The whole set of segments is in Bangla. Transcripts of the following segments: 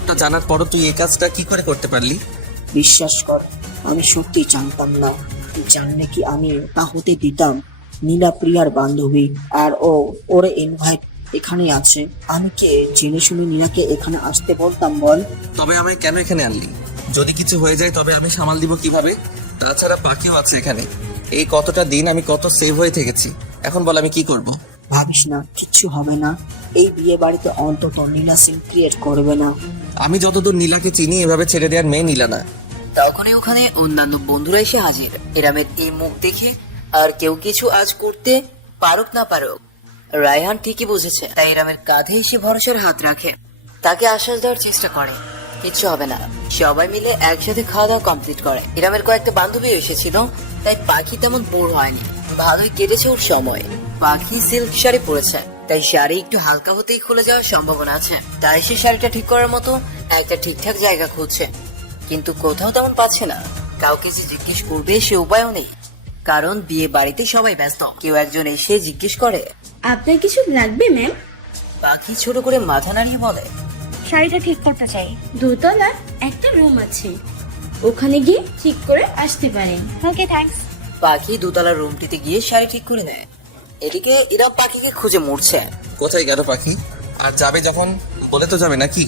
সবটা জানার পরও তুই এই কাজটা কি করে করতে পারলি? বিশ্বাস কর, আমি সত্যি জানতাম না। জানলে কি আমি তা হতে দিতাম? নীলা প্রিয়ার বান্ধবী, আর ওরে ইনভাইট এখানে আছে। আমি কে জেনে শুনে নীলাকে এখানে আসতে বলতাম বল? তবে আমায় কেন এখানে আনলি? যদি কিছু হয়ে যায় তবে আমি সামাল দিব কিভাবে? তাছাড়া পাখিও আছে এখানে। এই কতটা দিন আমি কত সেভ হয়ে থেকেছি, এখন বল আমি কি করব? ভাবিস না, কিচ্ছু হবে না। এই বিয়ে বাড়িতে অন্তত নীলা সিন ক্রিয়েট করবে না। আমি যতদূর নীলাকে চিনি এভাবে ছেড়ে দেওয়ার মেয়ে নীলা না। তখনই ওখানে অন্যান্য বন্ধুরা এসে হাজির। ইরামের এই মুখ দেখে আর কেউ কিছু আজ করতে পারুক না পারুক, রায়হান ঠিকই বুঝেছে। তাই ইরামের কাঁধে এসে ভরসার হাত রাখে, তাকে আশ্বাস দেওয়ার চেষ্টা করে কিচ্ছু হবে না। সবাই মিলে একসাথে খাওয়া দাওয়া কমপ্লিট করে। ইরামের কয়েকটা বান্ধবী এসেছিল, তাই পাখি তেমন বোর হয়নি, ভালোই কেটেছে ওর সময়। পাখি সিল্ক শাড়ি পরেছে, তাই শাড়ি একটু হালকা হতেই খুলে যাওয়ার সম্ভাবনা আছে। তাই সে শাড়িটা ঠিক করার মতো একটা ঠিকঠাক জায়গা খুঁজছে, কিন্তু কোথাও তেমন পাচ্ছে না। কাউকে যে জিজ্ঞেস করবে সে উপায়ও নেই, কারণ বিয়ে বাড়িতে সবাই ব্যস্ত। কেউ একজন এসে জিজ্ঞেস করে, আপনার কিছু লাগবে ম্যাম? পাখি ছোট করে মাথা নাড়িয়ে বলে, শাড়িটা ঠিক করতে চাই। দোতলার একটা রুম আছে, ওখানে গিয়ে ঠিক করে আসতে পারেন। ওকে, থ্যাঙ্কস। পাখি দোতলার রুমটিতে গিয়ে শাড়ি ঠিক করে নেয়। এদিকে ইরাম পাখিকে খুঁজে মরছে। কোথায় গেল পাখি? আর যাবে যখন বলে তো যাবে নাকি?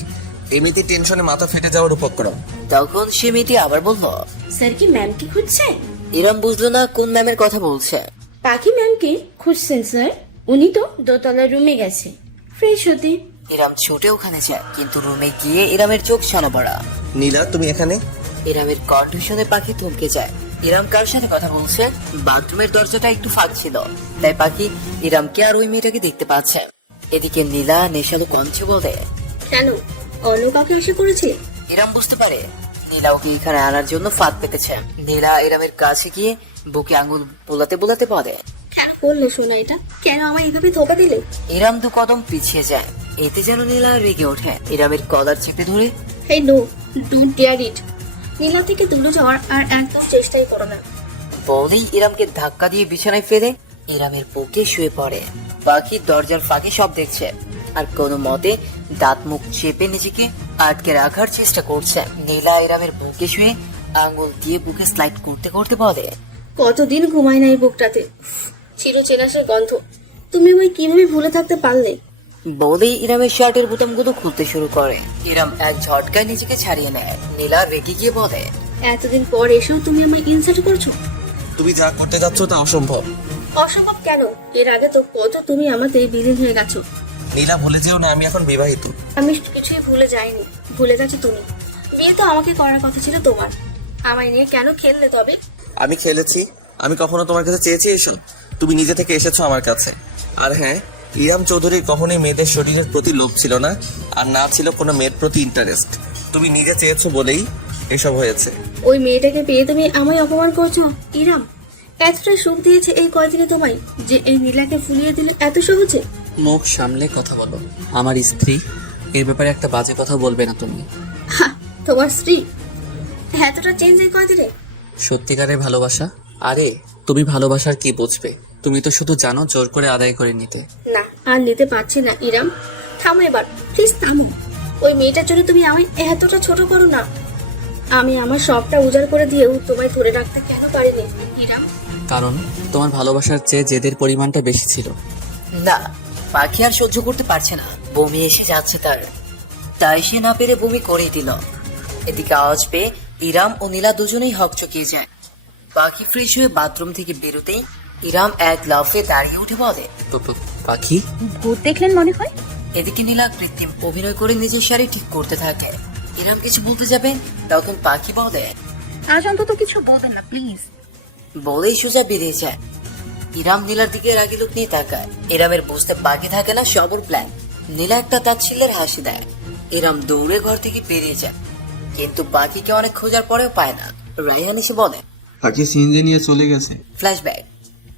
এমনিতে টেনশনে মাথা ফেটে যাওয়ার উপক্রম। তখন সে মেয়েটি আবার বলল, স্যার কি ম্যামকে খুঁজছেন? ইরাম বুঝলো না কোন ম্যামের কথা বলছে। পাখি ম্যামকে খুঁজছেন স্যার? উনি তো দোতলার রুমে গেছে ফ্রেশ হতে। ইরাম ছুটে ওখানে যায়, কিন্তু রুমে গিয়ে ইরামের চোখ ছানা পড়া। নীলা, তুমি এখানে? ইরামের কণ্ঠ শুনে পাখি থমকে যায়। ইরাম কার সাথে কথা বলছে? বাথরুমের দরজাটা একটু ফাঁক ছিল, তাই পাখি ইরামকে আর ওই মেয়েটাকে দেখতে পাচ্ছে। এদিকে নীলা নেশালো কণ্ঠে বলে, কেন, অন্য কাউকে এসে করেছে? ইরাম বুঝতে পারে নীলা ওকে এখানে আনার জন্য ফাঁদ পেতেছে। নীলা ইরামের কাছে গিয়ে বুকে আঙুল বোলাতে বোলাতে বলে, কেন করলে শোনা এটা? কেন আমায় এভাবে ধোকা দিলে? ইরাম দু কদম পিছিয়ে যায়। এতে যেন নীলা রেগে ওঠে, ইরামের কলার চেপে ধরে হেই নো, ডোন্ট ডেয়ার ইট। নীলা থেকে দূরে যাওয়ার আর একদম চেষ্টাই করো না। বলেই ইরামকে ধাক্কা দিয়ে বিছানায় ফেলে ইরামের বুকে শুয়ে পড়ে। পাখি দরজার ফাঁকে সব দেখছে, আর কোনো মতে দাঁত মুখ চেপে নিজেকে আটকে রাখার চেষ্টা করছে। নীলা ইরামের বুকে শুয়ে আঙ্গুল দিয়ে বুকে স্লাইড করতে করতে বলে, কতদিন ঘুমাই না এই বুকটাতে, চিরচেনাসের গন্ধ। তুমি আমায় কিভাবে ভুলে থাকতে পারলে? বলেই ইরামের শার্টের বোতামগুলো খুলতে শুরু করে। ইরাম এক ঝটকায় নিজেকে ছাড়িয়ে নেয়। নীলা রেগে গিয়ে বলে, এতদিন পর এসেও তুমি আমায় ইনসাল্ট করছো? তুমি যা করতে যাচ্ছ তা অসম্ভব। অসম্ভব কেন? এর আগে তো কত তুমি আমাতে বিলীন হয়ে গেছো। নীলা, ভুলে যেও না আমি এখন বিবাহিত। আমি কিছুই ভুলে যাইনি, ভুলে গেছো তুমি। বিয়ে তো আমাকে করার কথা ছিল তোমার, আমায় নিয়ে কেন খেললে তবে? আমি খেলেছি? আমি কখনো তোমার কাছে চেয়েছি এসো? তুমি নিজে থেকে এসেছো আমার কাছে। আর হ্যাঁ, ইরাম চৌধুরীর কখনোই মেয়েদের শরীরের প্রতি লোভ ছিল না, আর না ছিল কোনো মেয়ের প্রতি ইন্টারেস্ট। তুমি নিজে চেয়েছো বলেই এসব হয়েছে। ওই মেয়েটাকে পেয়ে তুমি আমায় অপমান করছো ইরাম। এতটা সুখ দিয়েছে এই কয়দিনে তোমায়, যে এই নীলাকে ফুলিয়ে দিলে এত সহজে? মুখ সামলে কথা বলো, আমার স্ত্রী। এর ব্যাপারে একটা বাজে কথা বলবে না তুমি। হা, তোমার স্ত্রী? এতটা চেঞ্জ এই কয়দিনে? সত্যিকারের ভালোবাসা? আরে তুমি ভালোবাসার কি বুঝবে? তুমি তো শুধু জানো জোর করে আদায় করে নিতে। না, আর নিতে পারছি না ইরাম। থামো এবার, প্লিজ থামো। ওই মেয়েটার জন্য তুমি আমায় এতটা ছোট করো না। আমি আমার সবটা উজাড় করে দিয়েও তোমায় ধরে রাখতে কেন পারিনি ইরাম? কারণ তোমার ভালোবাসার চেয়ে জেদের পরিমাণটা বেশি ছিল। না, পাখি আর সহ্য করতে পারছে না, বমি এসে যাচ্ছে তার। তাই সে না পেরে বমি করে দিল। এদিকে আওয়াজ পেয়ে ইরাম ও নীলা দুজনেই হকচকিয়ে যায়। পাখি ফ্রেশ হয়ে বাথরুম থেকে বেরোতেই ইরাম এক লাফে দাঁড়িয়ে উঠে বলে, পাখি, ভূত দেখলেন মনে হয়? এদিকে নীলা কৃত্রিম অভিনয় করে নিজের শাড়ি ঠিক করতে থাকে। ইরাম কিছু বলতে যাবে, তখন পাখি বলে, আজ অন্তত কিছু বলবেন না প্লিজ। বলেই সোজা বেরিয়ে যায়। ইরাম নীলার দিকে রাগি লোক নিয়ে তাকায়। ইরামের বুঝতে বাকি থাকে না সবর প্ল্যান। নীলা একটা তাচ্ছিল্যের হাসি দেয়। ইরাম দৌড়ে ঘর থেকে বেরিয়ে যায়, কিন্তু পাখিকে অনেক খোঁজার পরেও পায় না। রায়হান এসে বলে, পাখি সিনজে নিয়ে চলে গেছে। Flashback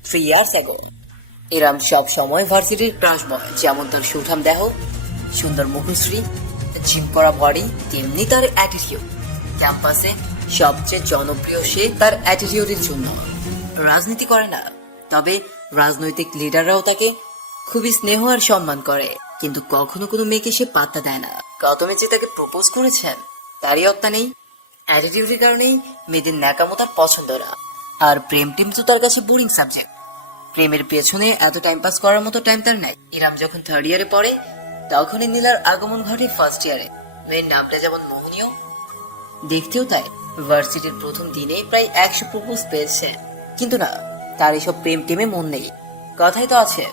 3 years ago। ইরাম সব সময় ভার্সিটির ক্রাশ বয়। যেমন তার সুঠাম দেহ, সুন্দর মুখশ্রী, জিম করা বডি, তেমনি তার অ্যাটিটিউড। ক্যাম্পাসে সবচেয়ে জনপ্রিয় সে তার অ্যাটিটিউডের জন্য। রাজনীতি করে না, তবে রাজনৈতিক লিডাররাও তাকে খুবই স্নেহ আর সম্মান করে। কিন্তু কখনো কোনো মেয়েকে সে পাত্তা দেয় না, প্রথমে যে তাকে প্রপোজ করেছেন তারই অত্তা নেই। অ্যাটিটিউডের কারণেই মেয়েদের ন্যাকামো তার পছন্দ না। আর প্রেম টিম তো তার কাছে বোরিং সাবজেক্ট। প্রেমের পেছনে এত টাইম পাস করার মতো টাইম তার নাই। ইরাম যখন 3rd ইয়ারে পড়ে তখনই নীলার আগমন ঘটে 1st ইয়ারে। মেয়ের নামটা যেমন মোহনীয়, দেখতেও তাই। ভার্সিটির প্রথম দিনেই প্রায় 100 প্রপোজ পেয়েছে। কিন্তু না, তার এসব প্রেম টেমে মন নেই। কথাই তো আছে,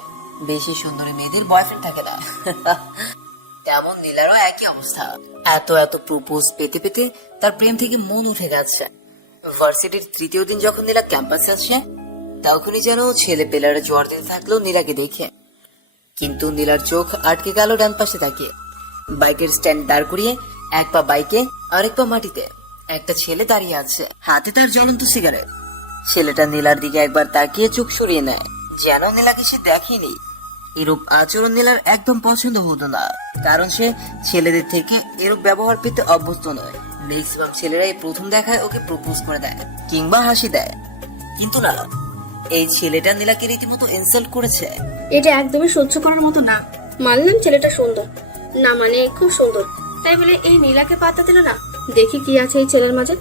বেশি সুন্দরী মেয়েদের বয়ফ্রেন্ড থাকে না। তেমন নীলারও একই অবস্থা। এত এত প্রপোজ পেতে পেতে তার প্রেম থেকে মন উঠে গেছে। ভার্সিটির 3য় দিন যখন নীলা ক্যাম্পাসে আসে তখনই যেন ছেলে পেলারা জোয়ার দিতে থাকলো নীলাকে দেখে। কিন্তু নীলার চোখ আটকে গেল ডান পাশে তাকিয়ে। বাইকের স্ট্যান্ড দাঁড় করিয়ে এক পা বাইকে আরেক পা মাটিতে একটা ছেলে দাঁড়িয়ে আছে, হাতে তার জ্বলন্ত সিগারেট। ছেলেটা নীলার দিকে একবার তাকিয়ে চোখ সরিয়ে নেয়, যেন নীলাকে সে দেখেনি। এরূপ আচরণ নীলার একদম পছন্দ হতো না, কারণ সে ছেলেদের থেকে এরূপ ব্যবহার পেতে অভ্যস্ত নয়। ম্যাক্সিমাম ছেলেরাই প্রথম দেখায় ওকে প্রপোজ করে দেয় কিংবা হাসি দেয়, কিন্তু না, এই ছেলেটা নীলাকে রীতিমতো ইনসাল্ট করেছে। এটা একদমই সহ্য করার মতো না। মানলাম ছেলেটা সুন্দর, না মানে খুব সুন্দর, তাই বলে এই নীলাকে পাত্তা দিল না। দেখি কি আছে এই ছেলের মাঝে,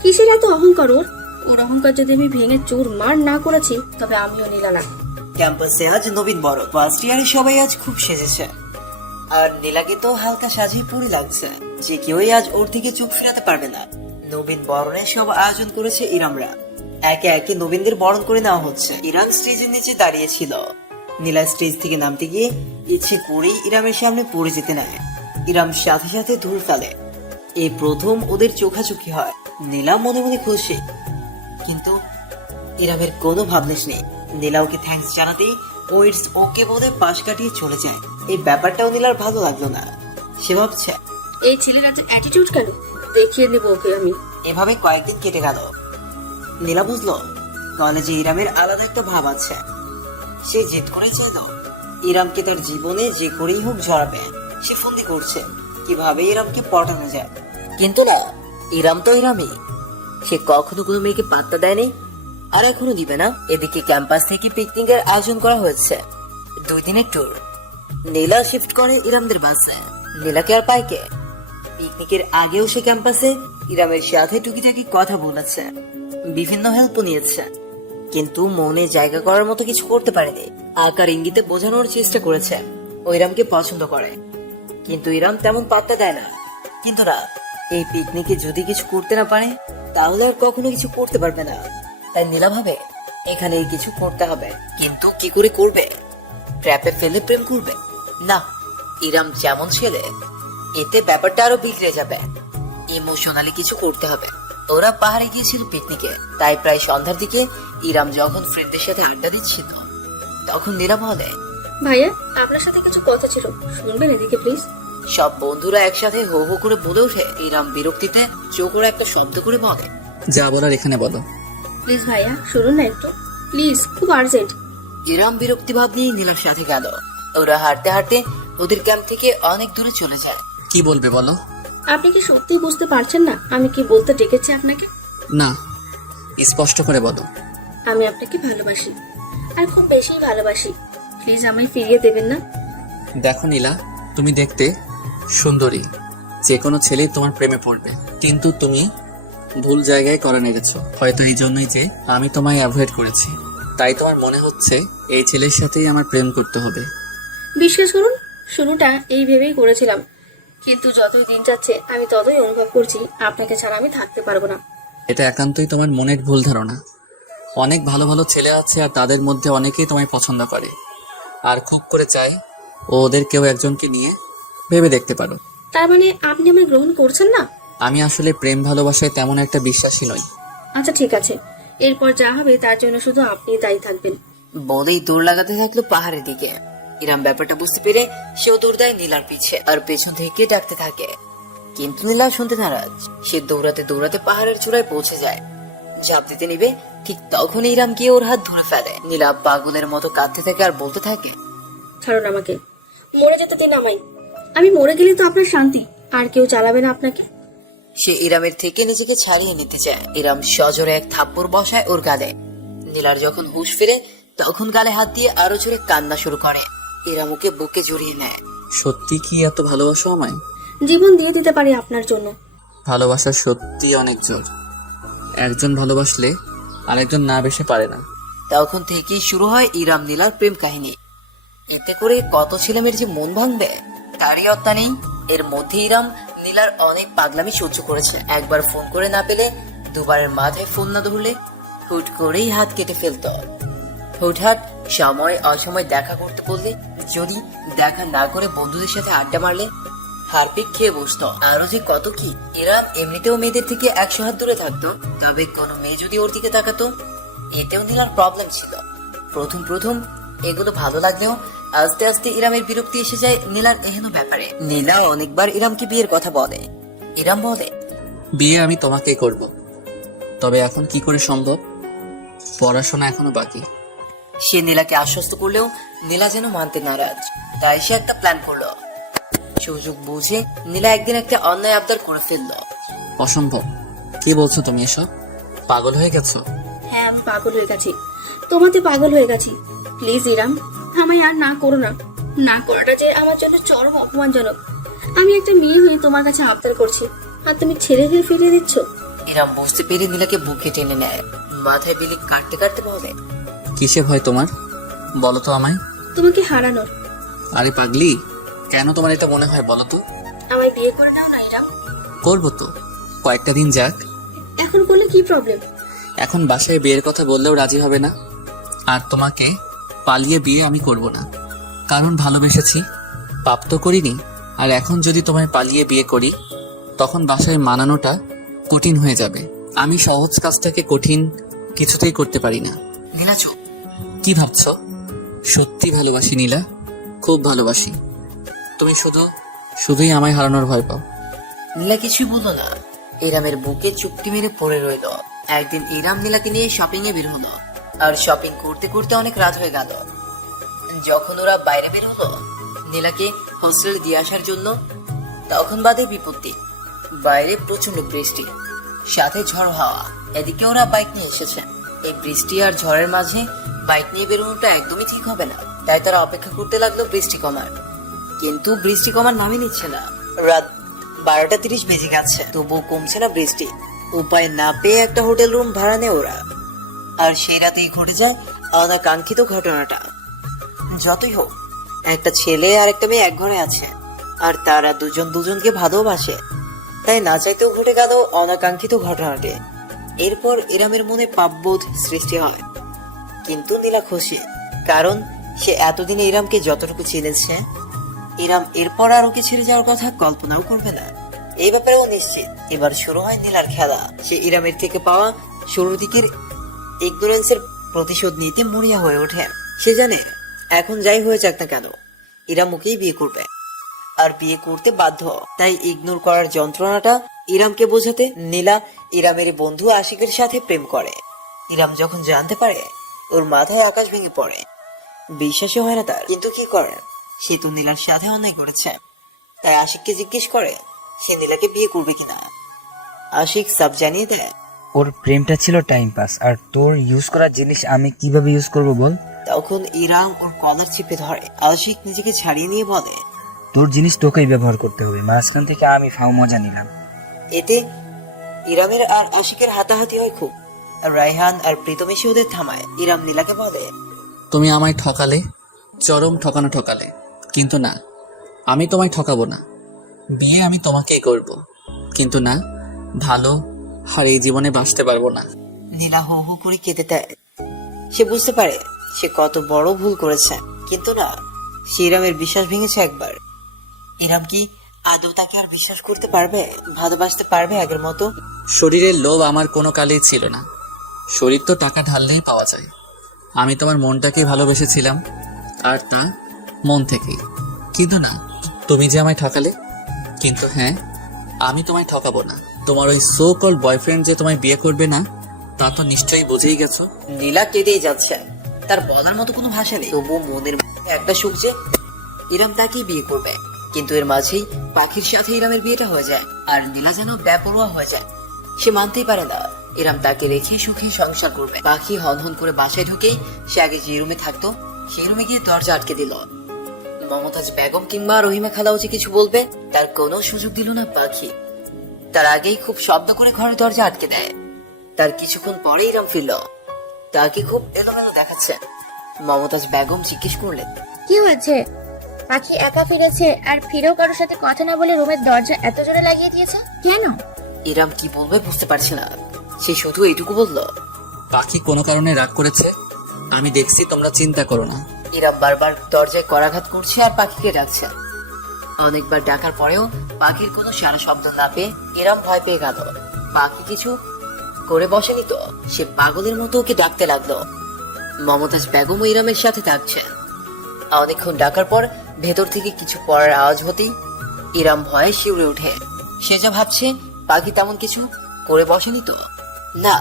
কিসের এত অহংকার ওর। ওর অহংকার যদি আমি ভেঙে চুর মার না করেছি তবে আমিও নীলা না। ক্যাম্পাসে আজ নবীন বড়, 1st ইয়ারে সবাই আজ খুব সেজেছে। আর নীলাকে তো হালকা সাজিয়ে পুরি লাগছে, যে কেউই আজ ওর দিকে চোখ ফেরাতে পারবে না। নবীন বরণের সব আয়োজন করেছে ইরামরা। একে একে নবীনদের বরণ করে নেওয়া হচ্ছে। ইরাম স্টেজের নিচে দাঁড়িয়েছিল। নীলা স্টেজ থেকে নামতে গিয়ে ইচ্ছে করেই ইরামের সামনে পড়ে যেতে নেয়। ইরাম সাথে সাথে ধুল ফেলে। এই প্রথম ওদের চোখাচোখি হয়। নীলা মনে মনে খুশি, কিন্তু ইরামের কোনো ভাবলেস নেই। নীলা ওকে থ্যাঙ্কস জানাতেই ও ইটস ওকে বলে পাশ কাটিয়ে চলে যায়। এই ব্যাপারটাও নীলার ভালো লাগলো না। সে ভাবছে, এই ছেলের এত অ্যাটিটিউড কেন, দেখিয়ে নেবো ওকে আমি। এভাবে কয়েকদিন কেটে গেল। নীলা বুঝলো কলেজে ইরামের আলাদা একটা ভাব আছে। সে জেদ করে চাইল ইরামকে তার জীবনে যে করেই হোক জড়াবে। সে ফন্দি করছে কিভাবে ইরামকে পটানো যায়। কিন্তু না, ইরাম তো ইরামই। সে কখনো কোনো মেয়েকে পাত্তা দেয়নি, আর এখনো দিবে না। এদিকে ক্যাম্পাস থেকে পিকনিকের আয়োজন করা হয়েছে, 2 দিনের ট্যুর। নীলা শিফট করে ইরামদের বাসে, নীলাকে আর পাইকে। পিকনিকের আগেও সে ক্যাম্পাসে ইরামের সাথে টুকিটাকি কথা বলেছে, বিভিন্ন হেল্প নিয়েছে, কিন্তু মনে জায়গা করার মতো কিছু করতে পারেনি। আকার ইঙ্গিতে বোঝানোর চেষ্টা করেছে ও ইরামকে পছন্দ করে, কিন্তু ইরাম তেমন পাত্তা দেয় না। কিন্তু না, এই পিকনিকে যদি কিছু করতে না পারে তাহলে আর কখনো কিছু করতে পারবে না। তাই নীলা ভাবে এখানে কিছু করতে হবে, কিন্তু কি করে করবে? ট্র্যাপে ফেলে প্রেম করবে? না, ইরাম যেমন ছেলে, এতে ব্যাপারটা আরো বিগড়ে যাবে। ইমোশনালি কিছু করতে হবে। ওরা পাহাড়ে গিয়েছিল পিকনিকে, তাই প্রায় সন্ধ্যার দিকে ইরাম যখন ফ্রেন্ডদের সাথে আড্ডা দিচ্ছিল তখন নীলা বলে, ভাইয়া আপনার সাথে কিছু কথা ছিল, শুনবেন এদিকে প্লিজ। সব বন্ধুরা একসাথে হো হো করে বলে ওঠে। ইরাম বিরক্তিতে চোখ ওরা একটা শব্দ করে বলে, যা বলার এখানে বলো। প্লিজ ভাইয়া শুনুন না একটু, প্লিজ, খুব আর্জেন্ট। ইরাম বিরক্তি ভাব নিয়ে নীলার সাথে গেল। ওরা হাঁটতে হাঁটতে ওদের ক্যাম্প থেকে অনেক দূরে চলে যায়। কি বলবে বলো? আপনি কি সত্যি বুঝতে পারছেন না আমি কি বলতে ডেকেছি আপনাকে? না, স্পষ্ট করে বলো। আমি আপনাকে ভালোবাসি, আর খুব বেশি ভালোবাসি। প্লিজ আমায় ফিরিয়ে দেবেন না। দেখো নীলা, তুমি দেখতে সুন্দরী, যে কোনো ছেলে তোমার প্রেমে পড়বে, কিন্তু তুমি ভুল জায়গায় করা নেড়েছো। হয়তো এই জন্যই যে আমি তোমায় অ্যাভয়েড করেছি, তাই তোমার মনে হচ্ছে এই ছেলের সাথেই আমার প্রেম করতে হবে। বিশ্বাস করুন, শুরুটা এই ভেবেই করেছিলাম, কিন্তু যতই দিন যাচ্ছে আমি ততই অনুভব করছি আপনাকে ছাড়া আমি থাকতে পারবো না। এটা একান্তই তোমার মনের ভুল ধারণা। অনেক ভালো ভালো ছেলে আছে, আর তাদের মধ্যে অনেকেই তোমায় পছন্দ করে আর খুব করে চায় ও ওদের কেউ একজনকে নিয়ে ভেবে দেখতে পারো। তার মানে আপনি আমায় গ্রহণ করছেন না? আমি আসলে প্রেম ভালোবাসায় তেমন একটা বিশ্বাসী নই। আচ্ছা ঠিক আছে, এরপর যা হবে তার জন্য শুধু আপনি দায়ী থাকবেন। বলেই দৌড় লাগাতে থাকলো পাহাড়ের দিকে। ইরাম ব্যাপারটা বুঝতে পেরে সেও দৌড় দেয় নীলার পিছে, আর পেছন থেকে ডাকতে থাকে, কিন্তু নীলা শুনতে নারাজ। সে দৌড়াতে দৌড়াতে পাহাড়ের চূড়ায় পৌঁছে যায়। ঝাঁপ দিতে নিবে, ঠিক তখন ইরাম গিয়ে ওর হাত ধরে ফেলে। নীলা পাগলের মতো কাঁদতে থাকে আর বলতে থাকে, ছাড়ুন আমাকে, মরে যেতে দিন আমায়। আমি মরে গেলে তো আপনার শান্তি, আর কেউ চালাবে না আপনাকে। সে ইরামের থেকে নিজেকে ছাড়িয়ে নিতে চায়। ইরাম সজোরে এক থাপ্পড় বসায় ওর গালে। নীলার যখন হুঁশ ফিরে তখন গালে হাত দিয়ে আরো জোরে কান্না শুরু করে। ইরাম ওকে বুকে জড়িয়ে নেয়। সত্যি কি এত ভালোবাসো আমায়? জীবন দিয়ে দিতে পারি আপনার জন্য। ভালোবাসা সত্যি অনেক জোর। একজন ভালোবাসলে আরেকজন না বেশি পারে না। তখন থেকেই শুরু হয় ইরাম নীলার প্রেম কাহিনী। এতে করে কত ছেলেমেয়ের যে মন ভাঙবে তারই অত্যা নেই। এর মধ্যে ইরাম নীলার অনেক পাগলামি সহ্য করেছে। একবার ফোন করে না পেলে, দুবারের মাথায় ফোন না ধরলে হুট করেই হাত কেটে ফেলত। হুটহাট সময় অসময় দেখা করতে বললে, যদি দেখা না করে বন্ধুদের সাথে আড্ডা মারলে হারপিক খেয়ে বসতো। আরো যে কত কি। ইরাম এমনিতেও মেয়েদের থেকে 100 হাত দূরে থাকতো, তবে কোনো মেয়ে যদি ওর দিকে তাকাতো এতেও নীলার প্রবলেম ছিল। প্রথম প্রথম এগুলো ভালো লাগলেও আস্তে আস্তে ইরামের বিরক্তি এসে যায় নীলার এহেন ব্যাপারে। নীলা অনেকবার ইরামকে বিয়ের কথা বলে। ইরাম বলে, বিয়ে আমি তোমাকেই করব, তবে এখন কি করে সম্ভব? পড়াশোনা এখনো বাকি। সে নীলাকে আশ্বস্ত করলেও নীলা যেন মানতে নারাজ। তাই সে একটা প্ল্যান করলো। সুযোগ বুঝে নীলা একদিন একটা অন্যায় আবদার করে ফেললো। অসম্ভব। কি বলছো তুমি এসব? পাগল হয়ে গেছো? হ্যাঁ, আমি পাগল হয়ে গেছি, তোমাতে পাগল হয়ে গেছি। প্লিজ ইরাম, আমায় আর না করো না। না করাটা যে আমার জন্য চরম অপমানজনক। আমি একটা মেয়ে হয়ে তোমার কাছে আবদার করছি, আর তুমি ছেলে হয়ে ফিরিয়ে দিচ্ছ। ইরাম বুঝতে পেরে নীলাকে বুকে টেনে নেয়, মাথায় বিলি কাটতে কাটতে বলে, কিসে ভয় তোমার? বলো তো আমায়। তোমাকে হারানোর। আরে পাগলি, কেন তোমার এটা মনে হয় বলো তো? আমায় বিয়ে করে নাও না ইরাম। করবো তো, কয়েকটা দিন যাক। এখন করলে কি প্রবলেম? এখন বাসায় বিয়ের কথা বললেও রাজি হবে না। আর তোমাকে পালিয়ে বিয়ে আমি করব না, কারণ ভালোবেসেছি, পাপ তো করিনি। আর এখন যদি তোমায় পালিয়ে বিয়ে করি তখন বাসায় মানানোটা কঠিন হয়ে যাবে। আমি সহজ কাজটাকে কঠিন কিছুতেই করতে পারি না। নীলা চুপ। কি ভাবছো? সত্যি ভালোবাসি নীলা, খুব ভালোবাসি। তুমি শুধুই আমায় হারানোর ভয় পাও। নীলা কিছুই বললো না, ইরামের বুকে চুপটি মেরে পড়ে রইল। একদিন ইরাম নীলাকে নিয়ে শপিং এ বের হলো। আর শপিং করতে করতে অনেক রাত হয়ে গেল। যখন ওরা বাইরে বের হলো নীলাকে হোস্টেলে দিয়ে আসার জন্য, তখন বাদে বিপত্তি। বাইরে প্রচন্ড বৃষ্টি, সাথে ঝড় হাওয়া। এদিকে ওরা বাইক নিয়ে এসেছে। এই বৃষ্টি আর ঝড়ের মাঝে বাইক নিয়ে বেরোনোটা একদমই ঠিক হবে না। তাই তারা অপেক্ষা করতে লাগলো বৃষ্টি কমার। কিন্তু বৃষ্টি কমার নামই নিচ্ছে না। রাত 12:30 বেজে গেছে, তবুও কমছে না বৃষ্টি। উপায় না পেয়ে একটা হোটেল রুম ভাড়া নেয় ওরা। আর সেই রাতেই ঘটে যায় অনাকাঙ্ক্ষিত ঘটনাটা। যতই হোক, একটা ছেলে আর একটা মেয়ে এক ঘরে আছে, আর তারা দুজন দুজনকে ভালোবাসে। তাই না চাইতেও ঘটে গেল অনাকাঙ্ক্ষিত ঘটনাটি। এরপর ইরামের মনে পাপবোধ সৃষ্টি হয়। কিন্তু নীলা খুশি, কারণ সে এতদিনে ইরামকে যতটুকু চিনেছে, ইরাম এরপর আর ওকে ছেড়ে যাওয়ার কথা কল্পনাও করবে না। এই ব্যাপারে ও নিশ্চিত। এবার শুরু হয় নীলার খেলা। সে ইরামের থেকে পাওয়া শুরুর দিকের ইগনোরেন্সের প্রতিশোধ নিতে মরিয়া হয়ে ওঠে। সে জানে এখন যাই হয়ে যাক না কেন ইরাম ওকেই বিয়ে করবে, আর বিয়ে করতে বাধ্য। তাই ইগনোর করার যন্ত্রণাটা ইরামকে বোঝাতে নীলা ইরামের বন্ধু আশিকের সাথে প্রেম করে। ইরাম যখন জানতে পারে ওর মাথায় আকাশ ভেঙে পড়ে। বিশ্বাসই হয় না তার, কিন্তু কি করে, সে তো নীলার সাথে অন্যায় করেছে। তাই আশিককে জিজ্ঞেস করে সে নীলাকে বিয়ে করবে কিনা। আশিক সব জানিয়ে দেয়। ওর প্রেমটা ছিল টাইম পাস, আর তোর ইউজ করার জিনিস আমি কিভাবে ইউজ করব বল? তখন ইরাম ওর কলার চেপে ধরে। আশিক নিজেকে ছাড়িয়ে নিয়ে বলে, তোর জিনিস তোকেই ব্যবহার করতে হবে, মাঝখান থেকে আমি ফাও মজা নিলাম। এতে ইরামের আর আশিকের হাতাহাতি হয় খুব। রায়হান আর প্রীতম এসে ওদের থামায়। ইরাম নীলাকে বলে, তুমি আমায় ঠকালে, চরম ঠকালে, কিন্তু না, আমি তোমায় ঠকাবো না। বিয়ে আমি তোমাকেই করব, কিন্তু না, ভালো আর এই জীবনে বাঁচতে পারবো না। নীলা হু হু করে কেঁদে দেয়। সে বুঝতে পারে সে কত বড় ভুল করেছে, কিন্তু না, সে ইরামের বিশ্বাস ভেঙেছে একবার। ইরাম কি আদৌ তাকে আর বিশ্বাস করতে পারবে, ভালোবাসতে পারবে আগের মতো? শরীরের লোভ আমার কোনো কালেই ছিল না। শরীর তো টাকা ঢাললেই পাওয়া যায়। আমি তোমার মনটাকে ভালোবেসেছিলাম, আর তা মন থেকেই। কিন্তু না, তুমি যে আমায় ঠকালে। কিন্তু হ্যাঁ, আমি তোমায় ঠকাবো না। তোমার ওই সো কল বয়ফ্রেন্ড যে তোমায় বিয়ে করবে না, তা তো নিশ্চয়ই বুঝেই গেছো। নীলা কেঁদেই যাচ্ছে, তার বলার মতো কোনো ভাষা নেই। তবুও মনের মধ্যে একটা সুখ যে ইরাম তাকেই বিয়ে করবে। কিন্তু এর মাঝেই পাখির সাথে ইরামের বিয়েটা হয়ে যায়, আর নীলা যেন বেপরোয়া হয়ে যায়। সে মানতেই পারে না ইরাম তাকে রেখে সুখে সংসার করবে। পাখি হন হন করে বাসায় ঢুকেই সে আগে যে রুমে থাকতো সেই রুমে গিয়ে দরজা আটকে দিল। মমতাজ বেগম কিংবা রহিমা খালাও যে কিছু বলবে তার কোনো সুযোগ দিল না পাখি। তার আগেই খুব শব্দ করে ঘরের দরজা আটকে দেয়। তার কিছুক্ষণ পরে ইরাম ফিরল। তাকে খুব এলোমেলো দেখাচ্ছে। মমতাজ বেগম জিজ্ঞেস করলেন, কি হয়েছে? পাখি একা ফিরেছে আর ফিরেও কারোর সাথে কথা না বলে রুমের দরজা এত জোরে লাগিয়ে দিয়েছে কেন? ইরাম কি বলবে বুঝতে পারছে না। সে শুধু এইটুকু বলল, পাখি কোনো কারণে রাগ করেছে, আমি দেখছি, তোমরা চিন্তা করো না। ইরাম বারবার দরজায় করাঘাত করছে আর পাখিকে ডাকছে। অনেকবার ডাকার পরেও পাখির কোনো সারা শব্দ না পেয়ে ইরাম ভয় পেয়ে গেল। পাখি কিছু করে বসেনি তো, সে পাগলের মতো ওকে ডাকতে লাগলো। মমতাজ বেগম ইরামের সাথে থাকছে। অনেকক্ষণ ডাকার পর ভেতর থেকে কিছু পড়ার আওয়াজ হতেই ইরাম ভয়ে শিউরে ওঠে। সে যা ভাবছে পাখি তেমন কিছু করে বসেনি তো, না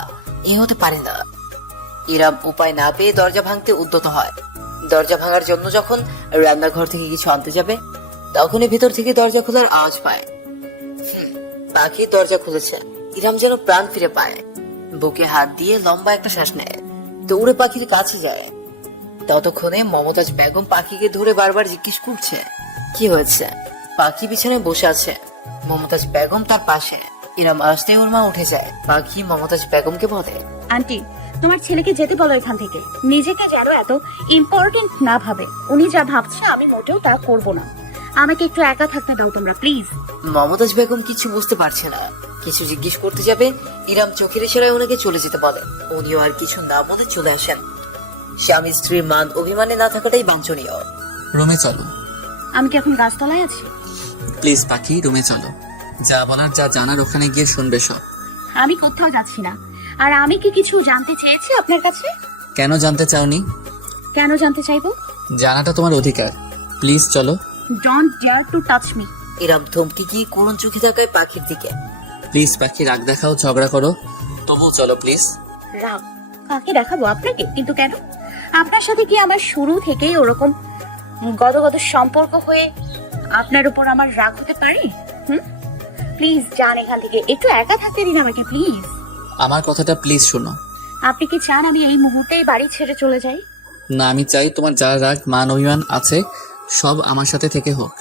এ হতে পারে না। ইরাম উপায় না পেয়ে দরজা ভাঙতে উদ্যত হয়। দরজা ভাঙার জন্য যখন রান্নাঘর থেকে কিছু আনতে যাবে তখনই ভেতর থেকে দরজা খোলার আওয়াজ পায়। পাখি দরজা খুলেছে। ইরাম যেন প্রাণ ফিরে পায়। বুকে হাত দিয়ে লম্বা একটা শ্বাস নেয়, দৌড়ে পাখির কাছে যায়। ততক্ষণে মমতাজ বেগম পাখিকে ধরে বারবার জিজ্ঞেস করছে, কি হয়েছে? পাখি বিছানায় বসে আছে, মমতাজ বেগম তার পাশে। ইরাম আসতে ওর মা উঠে যায়। পাখি মমতাজ বেগমকে বলে, আন্টি, তোমার ছেলেকে যেতে বলো এখান থেকে। নিজেকে যেন এত ইম্পর্টেন্ট না ভাবে। উনি যা ভাবছে আমি মোটেও তা করব না। আমাকে একটু একা থাকতে দাও তোমরা, প্লিজ। মমতাজ বেগম কিছু বুঝতে পারছে না। কিছু জিজ্ঞেস করতে যাবে ইরাম চোখের ইশারায় ওনাকে চলে যেতে বলে। উনিও আর কিছু না বলে চলে আসেন। স্বামী স্ত্রীর মান অভিমানে না থাকাটাই বাঞ্ছনীয়। রুমে চলো। আমি কি এখন গাছতলায় আছি? প্লিজ পাখি, রুমে চলো। যা বলার যা জানার ওখানে গিয়ে শুনবে সব। আমি কোথাও যাচ্ছি না। আর আমি কি কিছু জানতে চেয়েছি আপনার কাছে? কেন জানতে চাওনি? কেন জানতে চাইবো? জানাটা তোমার অধিকার। প্লিজ চলো। Don't dare to touch me. Iram থমকে গিয়ে করুণ চোখে তাকায় পাখির দিকে। প্লিজ পাখি, রাগ দেখাও, ঝগড়া করো, তবু চলো প্লিজ। রাগ কাকে দেখাবো? আপনাকে? কিন্তু কেন? আপনার সাথে কি আমার শুরু থেকেই ওরকম গদগদ সম্পর্ক হয়ে আপনার উপর আমার রাগ হতে পারে? প্লিজ যান এখান থেকে। একটু একা থাকতে দিন আমাকে, প্লিজ। আমার কথাটা প্লিজ শোনো। আপনি কি চান আমি এই মুহূর্তেই বাড়ি ছেড়ে চলে যাই? না, আমি চাই তোমার যা রাগ মান অভিমান আছে সব আমার সাথে থেকে হোক।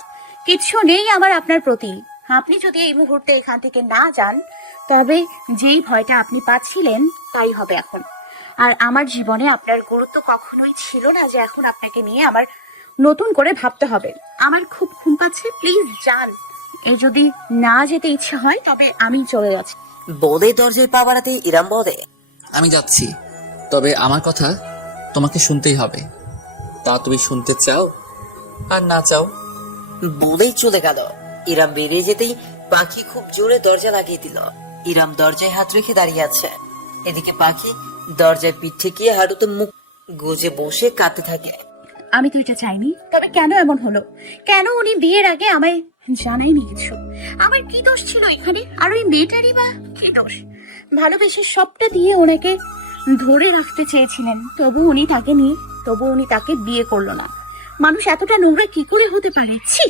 কিচ্ছু নেই আমার আপনার প্রতি। আপনি যদি এই মুহূর্তে এখান থেকে না যান তবে যেই ভয়টা আপনি পাচ্ছিলেন তাই হবে এখন। আর আমার জীবনে আপনার গুরুত্ব কখনোই ছিল না যে এখন আপনাকে নিয়ে আমার নতুন করে ভাবতে হবে। আমার খুব ঘুম পাচ্ছে, প্লিজ যান। এই যদি না যেতে ইচ্ছে হয় তবে আমি চলে যাচ্ছি। বলে দরজায় পা বাড়াতে ইরাম বলে, আমি যাচ্ছি, তবে আমার কথা তোমাকে শুনতেই হবে। তা তুমি শুনতে চাও আর না চাও? বলেই চলে গেল। ইরাম বেরিয়ে যেতেই পাখি খুব জোরে দরজা লাগিয়ে দিল। ইরাম দরজায় হাত রেখে দাঁড়িয়ে আছে। এদিকে পাখি দরজায় পিঠ ঠেকিয়ে হাঁটুতে মুখ গুজে বসে কাঁদতে থাকে। আমি তো এটা চাইনি, তবে কেন এমন হলো? কেন উনি বিয়ের আগে আমায় জানায়নি কিছু? আমার কি দোষ ছিল এখানে? আর ওই মেয়েটারই বা কি দোষ? ভালোবেসে সবটা দিয়ে ওনাকে ধরে রাখতে চেয়েছিলেন, তবু উনি তাকে বিয়ে করলো না। মানুষ এতটা নোংরা কি করে হতে পারে? ছি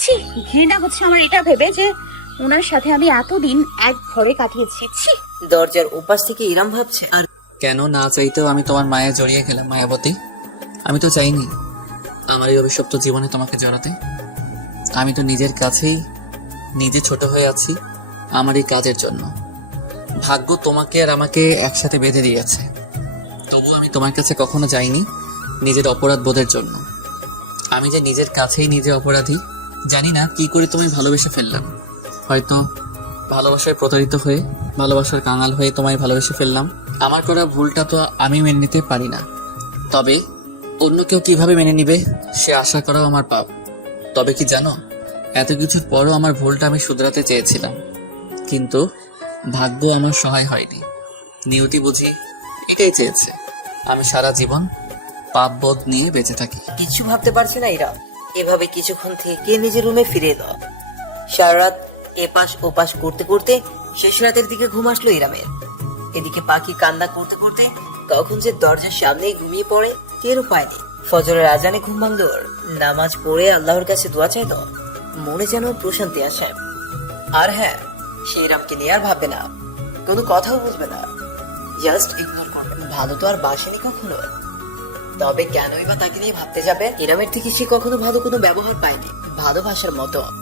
ছি, ঘৃণা হচ্ছে আমার এটা ভেবে যে ওনার সাথে আমি এতদিন এক ঘরে কাটিয়েছি। ছি। দরজার ওপাশ থেকে ইরাম ভাবছে, আর কেন না চাইতেও আমি তোমার মায়ে জড়িয়ে গেলাম মায়াবতী। আমি তো চাইনি আমার এই অভিশপ্ত জীবনে তোমাকে জড়াতে। আমি তো নিজের কাছেই নিজে ছোট হয়ে আছি আমার এই কাজের জন্য। ভাগ্য তোমাকে আর আমাকে একসাথে বেঁধে দিয়েছে। তবু আমি তোমার কাছে কখনো যাইনি নিজের অপরাধ বোধের জন্য। আমি যে নিজের কাছেই নিজে অপরাধী। জানি না কি করে তোমায় ভালোবেসে ফেললাম। হয়তো ভালোবাসায় প্রতারিত হয়ে, ভালোবাসার কাঙাল হয়ে তোমায় ভালোবেসে ফেললাম। আমার করা ভুলটা তো আমি মেনে নিতে পারি না, তবে অন্য কেউ কিভাবে মেনে নিবে সে আশা করাও আমার পাপ। তবে কি জানো, এত কিছুর পরও আমার ভুলটা আমি শুধরাতে চেয়েছিলাম, কিন্তু ভাগ্য আমার সহায় হয়নি। নিয়তি বুঝি এটাই চেয়েছে আমি সারা জীবন পাপবোধ নিয়ে বেঁচে থাকি। কিছু ভাবতে পারছে না ইরাম। এভাবে কিছুক্ষণ থেকে নিজের রুমে ফিরে এলো। সারা রাত এপাশ ওপাশ করতে করতে শেষ রাতের দিকে ঘুম আসলো ইরামের। এদিকে পাখি কান্না করতে করতে কখন যে দরজার সামনেই ঘুমিয়ে পড়ে টেরও পায়নি। ফজরের আজানে ঘুম ভাঙল ওর। নামাজ পড়ে আল্লাহর কাছে দোয়া চাইল। মনে যেন প্রশান্তি আসে। আর হ্যাঁ, সে ইরামকে নিয়ে আর ভাববে না, কোনো কথাও বুঝবে না, জাস্ট ইগনোর করবে। ভালো তো আর বাসেনি কখনো। তবে কেনই বা তাকে নিয়ে ভাবতে যাবে? ইরামের থেকে সে কখনো ভালো কোনো ব্যবহার পায়নি, ভালোবাসার মতো।